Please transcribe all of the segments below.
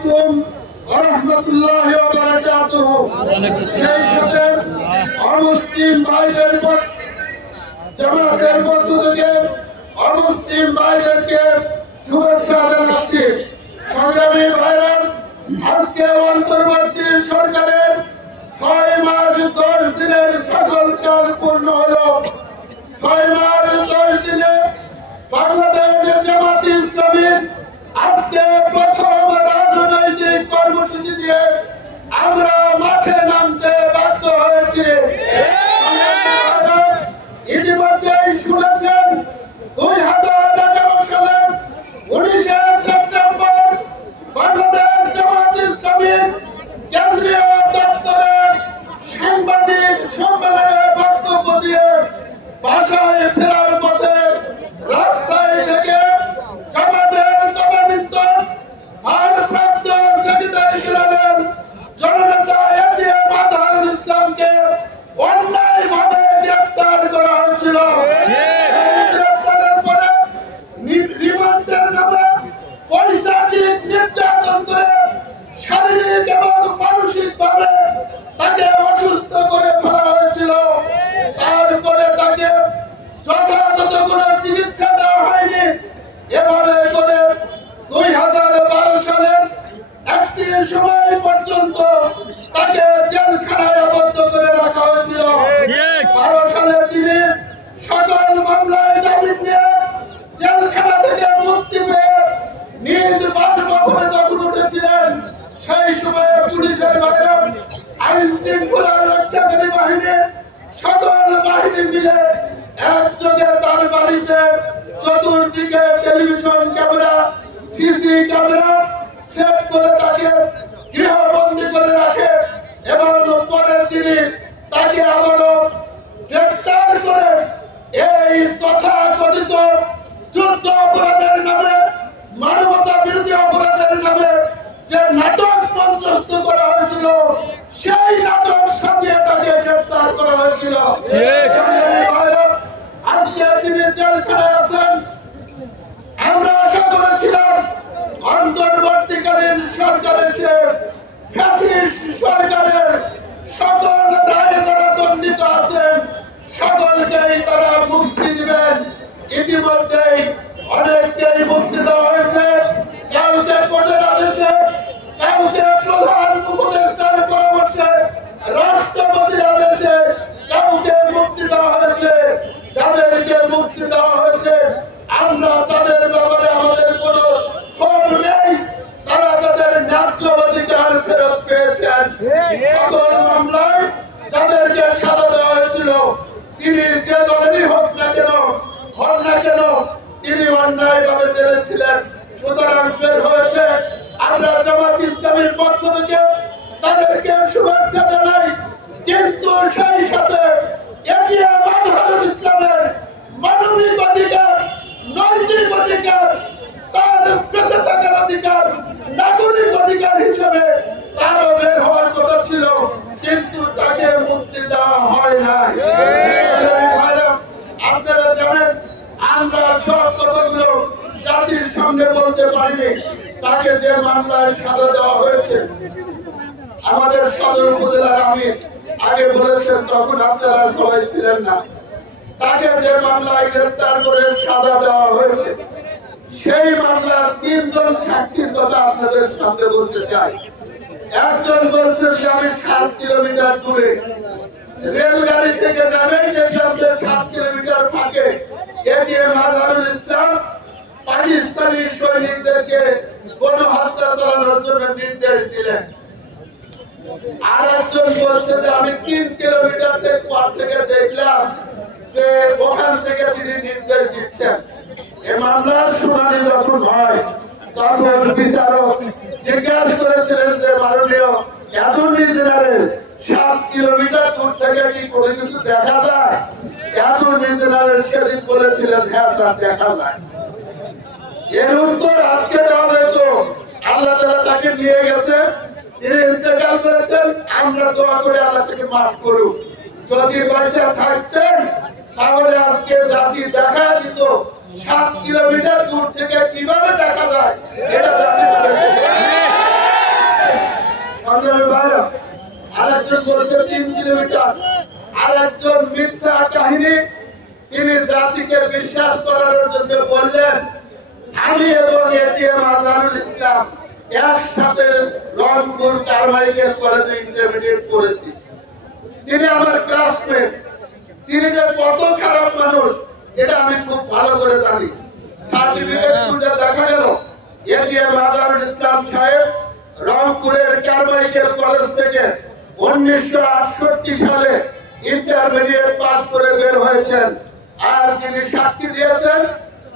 আলাইকুম ওয়া রাহমাতুল্লাহি ওয়া বারাকাতুহু। সেই সাথে অমুসলিম ভাইদের জামাতের পক্ষ থেকে অমুসলিম ভাইদেরকে শুভেচ্ছা জানাচ্ছি। সংগ্রামী ভাইরা, আজকে অন্তর্বর্তী সরকারের 6 মাস 10 দিনের শাসনকাল পূর্ণ হলো। 6 মাস 10 দিনে বাংলাদেশ জামাত ইসলামী আজকে প্রথম রাজনৈতিক কর্মসূচি দিয়ে আমরা মাঠে নামতে বাধ্য হয়েছি। ইতিমধ্যেই শুনেছেন 2011 সালের 19 সেপ্টেম্বর বাংলাদেশ জামাত ইসলামী কেন্দ্রীয় দপ্তরে সাংবাদিক সম্মেলনে বক্তব্য দিয়ে বাসায় ফেরার পথে রাস্তায় থেকে জামাতের তদানীন্তন ভারপ্রাপ্ত সেক্রেটারি জেনারেল জননেতা এটিএম আজহারুল ইসলামকে অন্যায়ভাবে গ্রেপ্তার করা হয়েছিল। গ্রেপ্তারের পরে রিমান্ডের নামে পৈশাচিক নির্যাতন করে শারীরিক এবং মানসিকভাবে তাকে অসুস্থ করে ফেলা হয়েছিল। তারপরে তাকে যথাযথ কোনো চিকিৎসা দেওয়া হয়নি। এভাবে করে 2012 সালের একটি সময় পর্যন্ত তাকে জেলখানায় আবদ্ধ করে রাখা হয়েছিল। 12 সালে তিনি সকল মামলায় জামিন নিয়ে জেলখানা থেকে মুক্তি পেয়ে নিজ বাসভবনে যখন উঠেছিলেন, সেই সময়ে পুলিশের বাইরে আইন শৃঙ্খলার রক্ষাকারী বাহিনী সকল বাহিনী মিলে একযোগে তার বাড়িতে চতুর্দিকে television camera, CC camera set করে তাকে গৃহবন্দী করে রাখে এবং পরের দিনে তাকে আবারও গ্রেপ্তার করে এই তথাকথিত যুদ্ধ অপরাধের নামে, মানবতা বিরোধী অপরাধের নামে যে নাটক মঞ্চস্থ করা হয়েছিল, সেই নাটক সাজিয়ে তাকে গ্রেপ্তার করা হয়েছিল। আজকে তিনি জেলখানায় আছেন। আমরা আশা করেছিলাম অন্তর্বর্তীকালীন সরকারের সরকারের সকল রায়ে যারা দণ্ডিত আছেন সকলকেই তারা মুক্তি দিবেন। ইতিমধ্যেই অনেককেই মুক্তি দেওয়া হয়েছে, কাউকে কোর্টের আদেশে, কাউকে প্রধান উপদেষ্টার পরামর্শে, রাষ্ট্রপতির আদেশে কাউকে মুক্তি দেওয়া হয়েছে। যাদেরকে মুক্তি দেওয়া হয়েছে আমরা তাদের ব্যাপারে আমাদের কোনো ক্ষোভ নেই, তারা তাদের ন্যায্য অধিকার ফেরত পেয়েছেন। সকল মামলায় যাদেরকে সাজা দেওয়া হয়েছিল তিনি যে দলেরই হন না কেন তিনি অন্যায়ভাবে জেলে ছিলেন, সুতরাং বের হয়েছে। আমরা জামাত ইসলামীর পক্ষ থেকে তাদেরকে শুভেচ্ছা জানাই, কিন্তু সেই সাথে এটিএম আজহারুল ইসলামের মানবিক অধিকার, নৈতিক অধিকার, তার বেঁচে থাকার অধিকার, নাগরিক অধিকার হিসেবে তারও বের হওয়ার কথা ছিল, কিন্তু তাকে মুক্তি দেওয়া হয় না। আপনারা জানেন আমরা সব কথাগুলো জাতির সামনে বলতে পারিনি। তাকে যে মামলায় সাজা দেওয়া হয়েছে, আমাদের সদর উপজেলার আমির আগে বলেছেন, তখন আপনারা সবাই ছিলেন না। তাকে যে মামলায় গ্রেপ্তার করে সাজা দেওয়া হয়েছে, সেই মামলার 3 জন সাক্ষীর কথা আপনাদের সামনে বলতে চাই। একজন বলছেন যে আমি 7 কিলোমিটার দূরে রেলগাড়ি থেকে নামেই দেখলাম যে 7 কিলোমিটার ফাঁকে এটিএম আজহারুল ইসলাম পাকিস্তানি সৈনিকদেরকে গণহত্যা চালানোর জন্য নির্দেশ দিলেন। আর একজন বলছে যে আমি 3 কিলোমিটার পর থেকে দেখলাম যে ওখান থেকে তিনি নির্দেশ দিচ্ছেন। এই মামলার শুনানি যখন হয় তখন বিচারক জিজ্ঞাসা করেছিলেন যে মাননীয় অ্যাটর্নি জেনারেল 7 কিলোমিটার দূর থেকে কি কোনো কিছু দেখা যায়? অ্যাটর্নি জেনারেল সেদিন বলেছিলেন হ্যাঁ স্যার দেখা যায়। এর উত্তর আজকে দেওয়া হয়তো আল্লাহ তাআলা তাকে নিয়ে গেছে, তিনি ইন্তেকাল করেছেন। আমরা দোয়া করে আল্লাহ থেকে মাফ করুক। যদি বেঁচে থাকতেন তাহলে আজকে জাতি দেখা দিত 7 কিলোমিটার দূর থেকে কিভাবে দেখা যায় এটা জাতি কিলোমিটার। আর একজন মিথ্যা কাহিনী, তিনি জাতিকে বিশ্বাস করানোর জন্য বললেন আমি এবং এটিএম আজহারুল ইসলাম একসাথে রংপুর কারমাইকেল কলেজে ইন্টারমিডিয়েট করেছি। তিনি আমার ক্লাসমেট। তিনি যে কত খারাপ মানুষ এটা আমি খুব ভালো করে জানি। সার্টিফিকেট খুঁজে দেখা গেল এটিএম আজহারুল ইসলাম সাহেব রংপুরের কারমাইকেল কলেজ থেকে 1968 সালে ইন্টারমিডিয়েট পাস করে বের হয়েছেন। আর যিনি সাক্ষী দিয়েছেন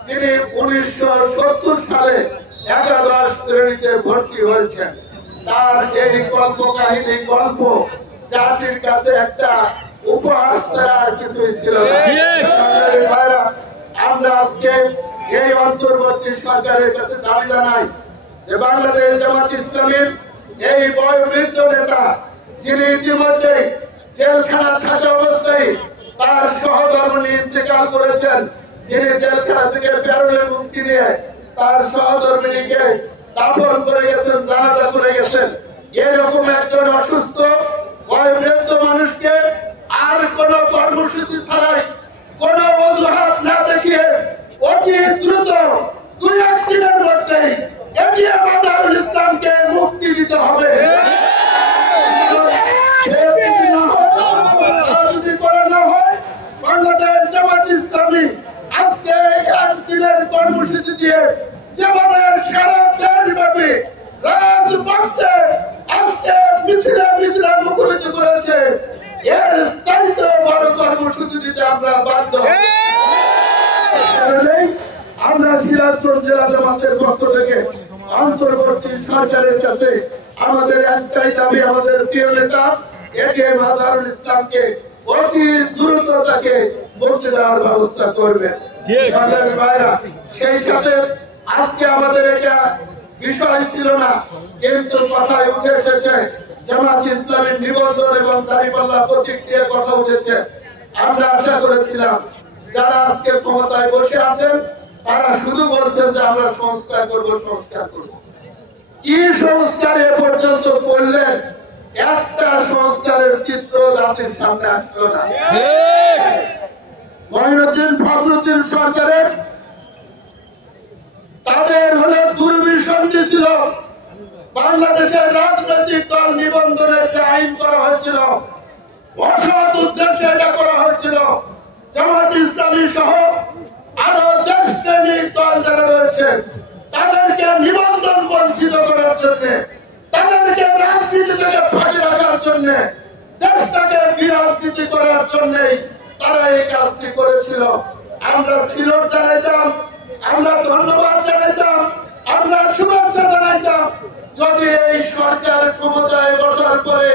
তিনি 1970 সালে একাদশ শ্রেণীতে ভর্তি হয়েছেন। তার এই গল্প কাহিনী গল্প জাতির কাছে একটা উপহাস ছাড়া আর কিছুই ছিল না। আমরা আজকে এই অন্তর্বর্তী সরকারের কাছে দাবি জানাই যে বাংলাদেশ জামাত ইসলামীর এই বয়োবৃদ্ধ নেতা যিনি ইতিমধ্যে জেলখানা থাকা অবস্থায় তার সহধর্মিণী ইন্তেকাল করেছেন, যিনি জেলখানা থেকে প্যারোলে মুক্তি দিয়ে তার সহধর্মিণীকে দাফন করে গেছেন, জানাজা করে গেছেন। এরকম একজন অসুস্থ বয়োবৃদ্ধ মানুষকে আর কোন কর্মসূচি ছাড়াই কোন অজুহাত না দেখিয়ে অতি দ্রুত 2-1 দিনের মধ্যেই এটিএম আজহারুল ইসলামকে মুক্তি দিতে হবে। যদি করা না হয় বাংলাদেশ জামাত ইসলামী আজকে 1 দিনের কর্মসূচি দিয়ে যেভাবে সারা দেশব্যাপী রাজপথে আজকে মিছিলে মিছিলে মুখরিত করেছে, এর চাইতে বড় কর্মসূচি দিতে আমরা বাধ্য। আমরা সিরাজগঞ্জ জেলা জামাতের পক্ষ থেকে অন্তর্বর্তী সরকারের কাছে আমাদের একটাই দাবি, আমাদের প্রিয় নেতা এটিএম আজহারুল ইসলামকে অতি দ্রুত তাকে মুক্তি দেওয়ার ব্যবস্থা করবেন। সেই সাথে আজকে আমাদের এটা বিষয় ছিল না, কিন্তু কথায় উঠে এসেছে জামাত ইসলামের নিবন্ধন এবং দাঁড়িপাল্লা প্রতীক দিয়ে কথা উঠেছে। আমরা আশা করেছিলাম যারা আজকে ক্ষমতায় বসে আছেন তারা শুধু বলছেন যে আমরা সংস্কার করব সংস্কার করব। কি সংস্কার এ পর্যন্ত করলেন? একটা সংস্কারের চিত্র জাতির সামনে আসলো না। মঈনুদ্দিন ফখরুদ্দিন সরকারের তাদের হলে দুর্বিসন্ধি ছিল। বাংলাদেশের রাজনৈতিক দল নিবন্ধনের যে আইন করা হয়েছিল অসৎ উদ্দেশ্যে এটা করা হয়েছিল। জামাত ইসলামী সহ আরো দেশপ্রেমিক দল যারা রয়েছে তাদেরকে নিবন্ধন বঞ্চিত করার জন্য, তাদেরকে রাজনীতি থেকে ফাঁকি রাখার জন্য, দেশটাকে বিরাজনীতি করার জন্যই তারা এই কাজটি করেছিল। আমরা ছিল জানাইতাম, আমরা ধন্যবাদ জানাইতাম, আমরা শুভেচ্ছা জানাইতাম যদি এই সরকার ক্ষমতায় বসার পরে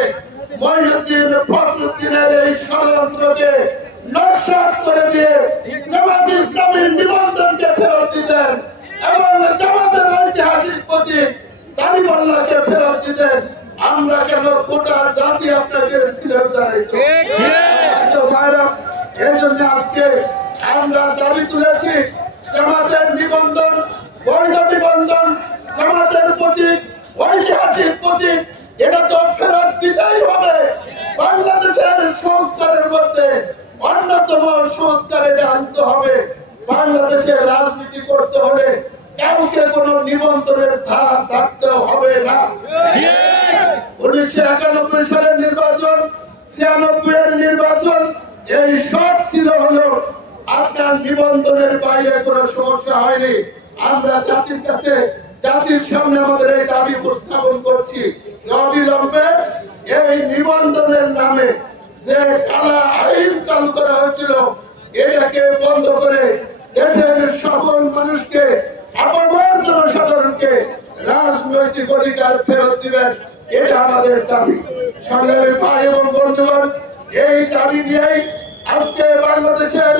মঈনুদ্দিন ফখরুদ্দিনের এই ষড়যন্ত্রকে নস্যাৎ করে দিয়ে জামাত ইসলামীর নিবন্ধনকে ফেরত দিতেন এবং জামাতের ঐতিহাসিক প্রতীক দাঁড়িপাল্লাকে ফেরত দিতেন। আমরা কেন গোটা জাতি আপনাকে ছিলেন জানাইতো। এই জন্য আজকে আমরা দাবি তুলেছি জামাতের নিবন্ধন বৈধ নিবন্ধন, জামাতের প্রতীক ঐতিহাসিক প্রতীক, এটা তো ফেরত দিতেই হবে। বাংলাদেশের সংস্কারের মধ্যে অন্যতম সংস্কার এটা আনতে হবে। বাংলাদেশের রাজনীতি করতে হলে কাউকে কোন নিবন্ধনের ধার থাকতে হবে না। 1991 সালের নির্বাচন, 96 এর নির্বাচন, এই সব ছিল হলো আপনার নিবন্ধনের বাইরে কোনো সমস্যা হয়নি। আমরা জাতির কাছে, জাতির সামনে আমাদের এই দাবি উপস্থাপন করছি, অবিলম্বে এই নিবন্ধনের নামে যে কালা আইন চালু করা হয়েছিল এটাকে বন্ধ করে দেশের সকল মানুষকে, আপামর জনসাধারণকে রাজনৈতিক অধিকার ফেরত দিবেন, এটা আমাদের দাবি। সংগ্রামী ভাই এবং বন্ধুগণ, এই দাবি নিয়েই আজকে বাংলাদেশের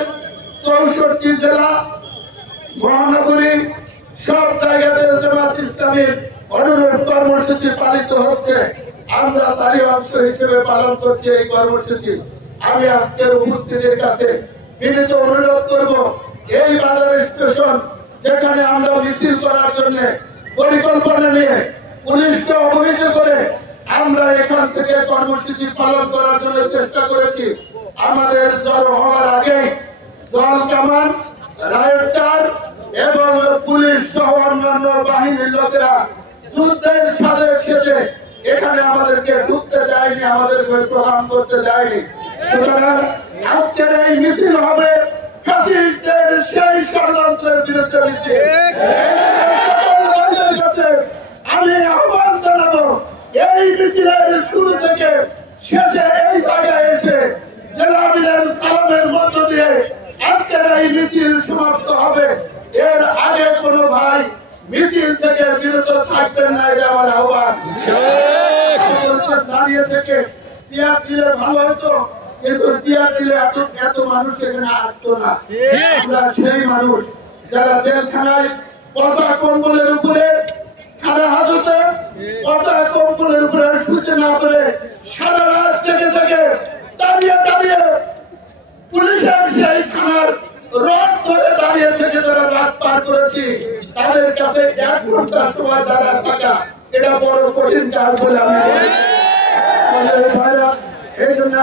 64 জেলা মহানগরী সব জায়গাতে জামাত ইসলামীর অনুরোধ কর্মসূচি পালিত হচ্ছে। আমরা তারই অংশ হিসেবে পালন করছি এই কর্মসূচি। আমি আজকের উপস্থিতির কাছে বিনীত অনুরোধ করব, এই বাজার স্টেশন যেখানে আমরা মিছিল করার জন্য পরিকল্পনা নিয়ে পুলিশকে অবহিত করে আমরা এখান থেকে কর্মসূচি পালন করার জন্য চেষ্টা করেছি। আমাদের জড়ো হওয়ার আগে জল কামান, রায়টার এবং পুলিশ সহ অন্যান্য বাহিনীর লোকেরা যুদ্ধের সাথে সেজে এখানে আমাদেরকে ঢুকতে যায়নি, আমাদেরকে প্রোগ্রাম করতে যায়নি। সুতরাং আজকের এই মিছিল হবে ফ্যাসিস্টদের সেই ষড়যন্ত্রের বিরুদ্ধে মিছিল। সকল ভাইদের কাছে আমি আহ্বান জানাবো, এই মিছিলের শুরু থেকে শেষে এই জায়গায় এসে জেলা আমিরের সালামের মধ্য দিয়ে আজকের এই মিছিল সমাপ্ত হবে। এর আগে কোনো ভাই মিছিল থেকে বিরত থাকবেন না, এটা আমার আহ্বান। দাঁড়িয়ে থেকে চেয়ার দিলে ভালো হতো, কিন্তু চেয়ার দিলে এত মানুষ এখানে আসতো না। আমরা সেই মানুষ যারা জেলখানায় পচা কম্বলের উপরে সারা হাজতে পচা কম্বলের উপরে শুতে না পেরে সারা রাত জেগে জেগে দাঁড়িয়ে দাঁড়িয়ে পুলিশের সেই থানার রড ধরে দাঁড়িয়ে থেকে যারা রাত পার করেছি, তাদের কাছে 1 ঘন্টা সময় দাঁড়া থাকা এটা বড় কঠিন কাজ বলে আমি এই জন্য